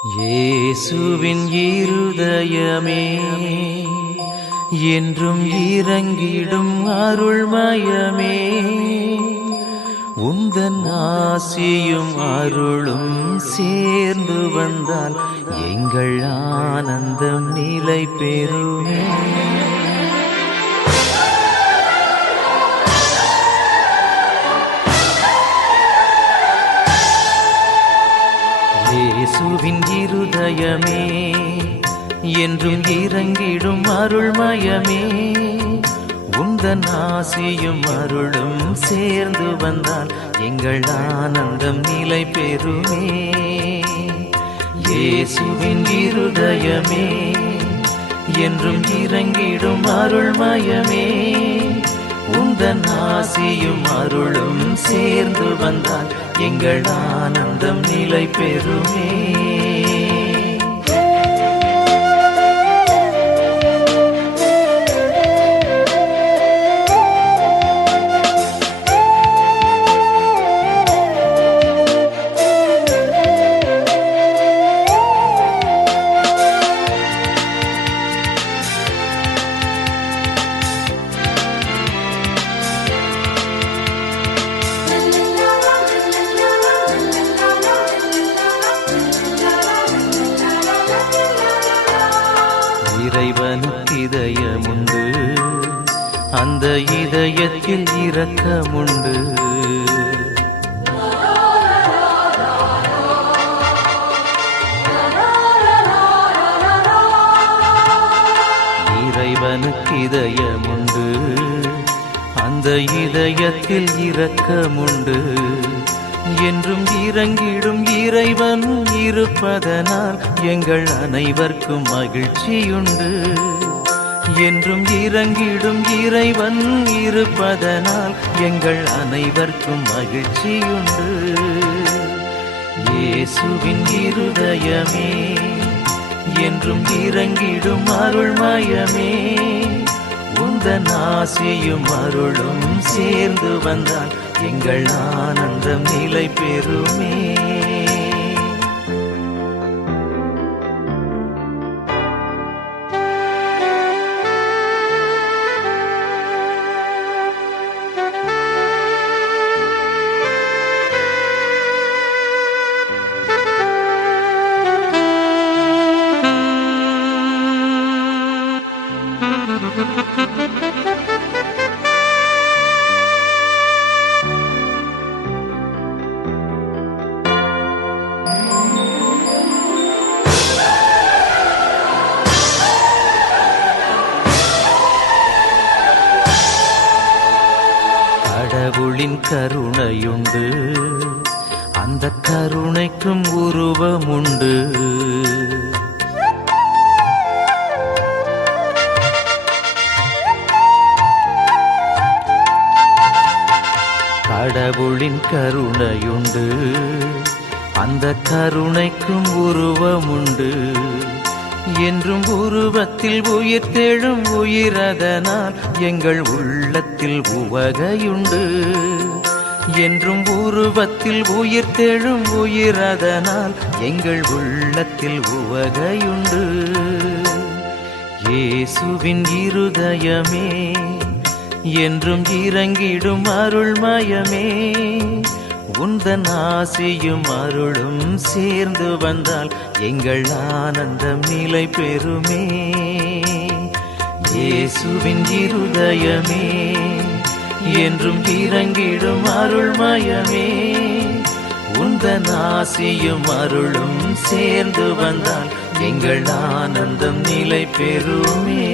இயேசுவின் இருதயமே என்றும் இறங்கிடும் அருள்மயமே, உந்தன் ஆசியும் அருளும் சேர்ந்து வந்தால் எங்கள் ஆனந்தம் நிலை பெறுமே. இயேசுவின் இருதயமே என்றும் இறங்கிடும் அருள்மயமே, உந்தன் ஆசியும் அருளும் சேர்ந்து வந்தால் எங்கள் ஆனந்தம் நிலை பெறுமே. இயேசுவின் இருதயமே என்றும் இறங்கிடும் அருள்மயமே, உந்தன் ஆசியும் அருளும் சேர்ந்து வந்தால் எங்கள் ஆனந்தம் நிலை பெறுமே. இறைவனுக்கு இதயமுண்டு, அந்த இதயத்தில் இரக்கமுண்டு. இறைவனுக்கு இதயமுண்டு, அந்த இதயத்தில் இரக்கமுண்டு. என்றும் இறங்கிடும் இறைவன் இருப்பதனால் எங்கள் அனைவருக்கும் மகிழ்ச்சியுண்டு. என்றும் இறங்கிடும் இறைவன் இருப்பதனால் எங்கள் அனைவருக்கும் மகிழ்ச்சியுண்டு. இயேசுவின் இருதயமே என்றும் இறங்கிடும் அருள்மயமே, உந்தன் ஆசியும் அருளும் சேர்ந்து வந்தால் எங்கள் ஆனந்தம் நிலை பெறுமே. கடவுளின் கருணையுண்டு, அந்த கருணைக்கும் உருவமுண்டு. கடவுளின் கருணையுண்டு, அந்த கருணைக்கும் உருவமுண்டு. என்றும் உருவத்தில் உயிர் தேழும் உயிரதனால் எங்கள் உள்ளத்தில் உவகையுண்டு. என்றும் உருவத்தில் உயிர் தேழும் உயிரதனால் எங்கள் உள்ளத்தில் உவகையுண்டு. இயேசுவின் இருதயமே என்றும் இறங்கிடும் அருள்மயமே, உந்தன் ஆசியும் அருளும் சேர்ந்து வந்தால் எங்கள் ஆனந்தம் நிலை பெறுமே. இயேசுவின் இருதயமே என்றும் இறங்கிடும் அருள்மயமே, உந்தன் ஆசியும் அருளும் சேர்ந்து வந்தால் எங்கள் ஆனந்தம் நிலை பெறுமே.